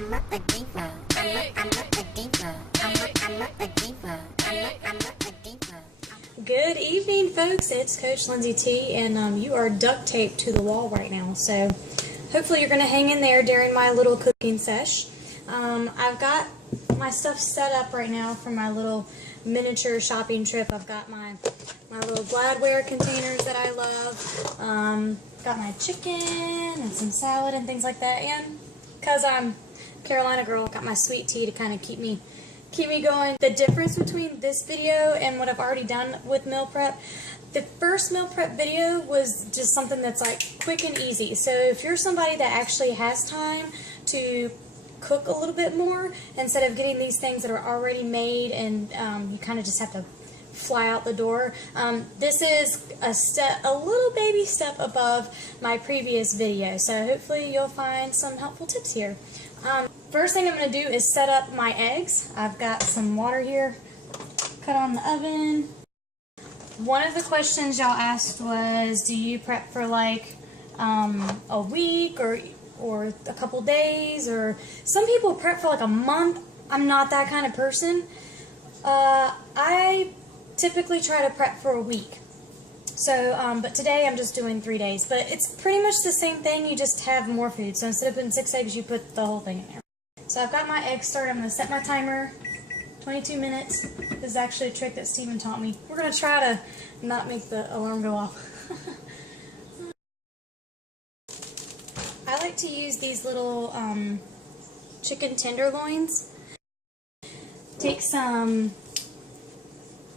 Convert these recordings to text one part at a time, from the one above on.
I'm a diva. I'm a diva. I'm a diva. I'm a diva. Good evening, folks. It's Coach Lindsay T, and you are duct taped to the wall right now. So hopefully you're going to hang in there during my little cooking sesh. I've got my stuff set up right now for my little miniature shopping trip. I've got my little Gladware containers that I love. Got my chicken and some salad and things like that. And because I'm a Carolina girl, got my sweet tea to kind of keep me going. The difference between this video and what I've already done with meal prep, the first meal prep video was just something that's like quick and easy. So if you're somebody that actually has time to cook a little bit more instead of getting these things that are already made and you kind of just have to fly out the door, this is a little baby step above my previous video. So hopefully you'll find some helpful tips here. First thing I'm going to do is set up my eggs. I've got some water here cut on the oven. One of the questions y'all asked was, do you prep for like a week or a couple days, or some people prep for like a month. I'm not that kind of person. I typically try to prep for a week. So, but today I'm just doing 3 days. But it's pretty much the same thing, you just have more food. So instead of putting 6 eggs, you put the whole thing in there. So I've got my eggs started. I'm going to set my timer, 22 minutes. This is actually a trick that Steven taught me. We're going to try to not make the alarm go off. I like to use these little chicken tenderloins. Take some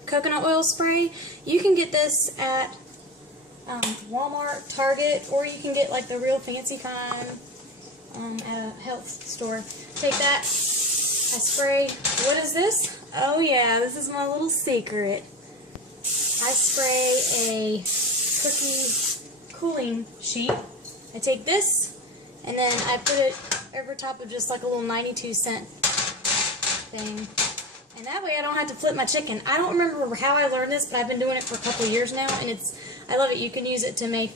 coconut oil spray. You can get this at Walmart, Target, or you can get like the real fancy kind at a health store. Take that, I spray. What is this? Oh yeah, this is my little secret. I spray a cookie cooling sheet. I take this and then I put it over top of just like a little 92-cent thing. And that way I don't have to flip my chicken. I don't remember how I learned this, but I've been doing it for a couple of years now, and I love it. You can use it to make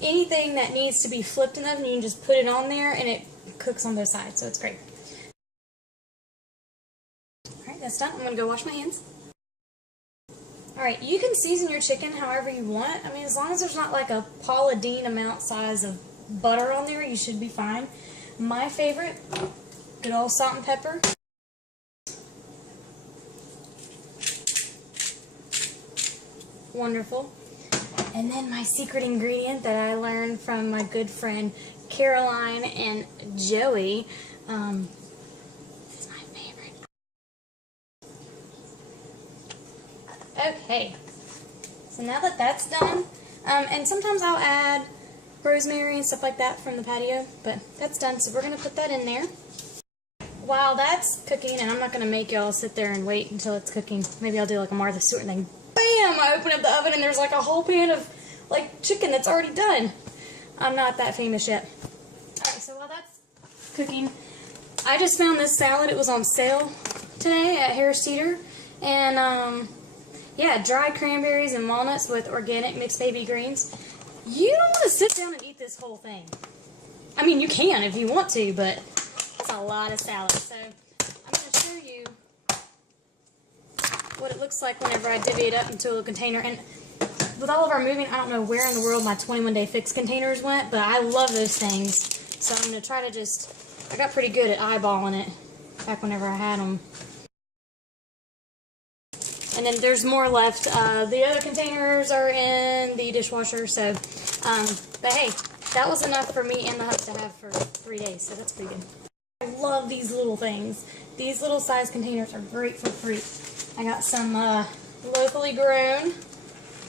anything that needs to be flipped in the oven. You can just put it on there, and it cooks on both sides, so it's great. Alright, that's done. I'm going to go wash my hands. Alright, you can season your chicken however you want. I mean, as long as there's not like a Paula Deen amount size of butter on there, you should be fine. My favorite, good old salt and pepper. Wonderful. And then my secret ingredient that I learned from my good friend Caroline and Joey. This is my favorite. Okay. So now that that's done, and sometimes I'll add rosemary and stuff like that from the patio, but that's done, so we're going to put that in there. While that's cooking, and I'm not going to make y'all sit there and wait until it's cooking. Maybe I'll do like a Martha Stewart thing. Bam! I open up the oven and there's like a whole pan of like chicken that's already done. I'm not that famous yet. Alright, so while that's cooking, I just found this salad. It was on sale today at Harris Teeter. And yeah, dried cranberries and walnuts with organic mixed baby greens. You don't want to sit down and eat this whole thing. I mean, you can if you want to, but that's a lot of salad. So I'm going to show you what it looks like whenever I divvy it up into a container. And with all of our moving, I don't know where in the world my 21-day fix containers went, but I love those things. So I'm going to try to just, I got pretty good at eyeballing it back whenever I had them. And then there's more left. The other containers are in the dishwasher, so, but hey, that was enough for me and the hubs to have for 3 days, so that's pretty good. I love these little things. These little size containers are great for fruit. I got some locally grown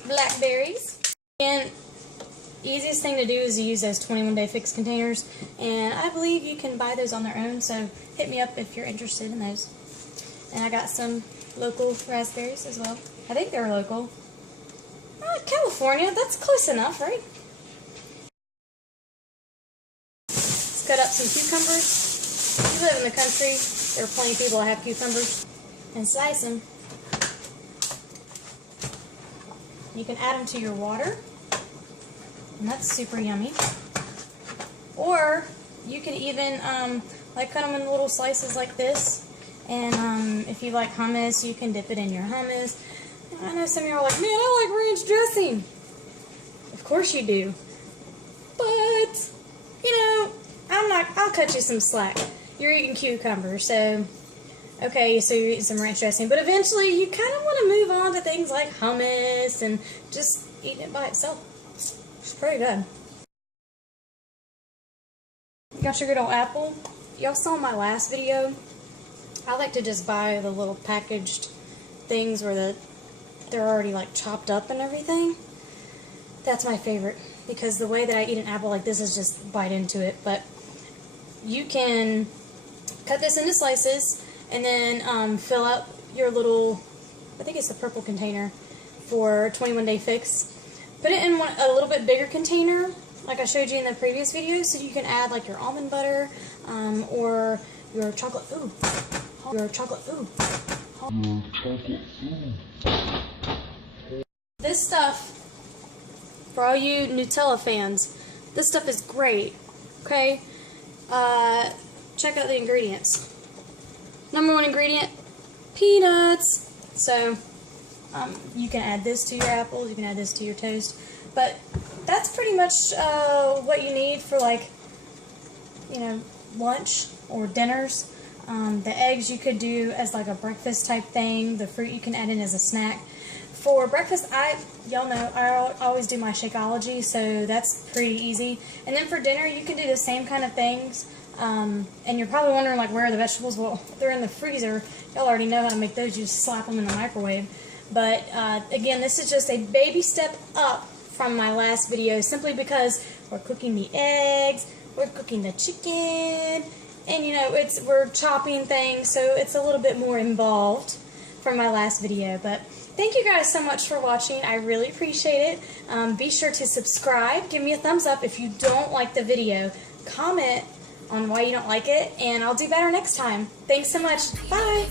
blackberries. And easiest thing to do is to use those 21-day fix containers. And I believe you can buy those on their own, so hit me up if you're interested in those. And I got some local raspberries as well. I think they're local. California, that's close enough, right? Let's cut up some cucumbers. If you live in the country, there are plenty of people that have cucumbers. And slice them. You can add them to your water, and that's super yummy. Or you can even Like cut them in little slices like this. And if you like hummus, you can dip it in your hummus. I know some of you are like, man, I like ranch dressing. Of course you do. But, you know, I'll cut you some slack. You're eating cucumbers, so, okay, so you're eating some ranch dressing. But eventually, you kind of want to move on to things like hummus and just eating it by itself. It's pretty good. Got your good old apple. Y'all saw my last video. I like to just buy the little packaged things where they're already like chopped up and everything. That's my favorite, because the way that I eat an apple like this is just bite into it. But you can cut this into slices and then fill up your little, I think it's a purple container for 21-day fix. Put it in a little bit bigger container like I showed you in the previous video, so you can add like your almond butter or your chocolate. This stuff, for all you Nutella fans, this stuff is great. Okay, check out the ingredients. Number one ingredient, peanuts. So you can add this to your apples, you can add this to your toast, but that's pretty much what you need for, like, you know, lunch or dinners. The eggs you could do as like a breakfast type thing. The fruit you can add in as a snack. For breakfast, y'all know, I always do my Shakeology, so that's pretty easy. And then for dinner, you can do the same kind of things. And you're probably wondering, like, where are the vegetables? Well, they're in the freezer. Y'all already know how to make those. You just slap them in the microwave. But again, this is just a baby step up from my last video, simply because we're cooking the eggs, we're cooking the chicken, and you know, we're chopping things, so it's a little bit more involved from my last video. But thank you guys so much for watching. I really appreciate it. Be sure to subscribe. Give me a thumbs up if you don't like the video. Comment on why you don't like it, and I'll do better next time. Thanks so much. Bye.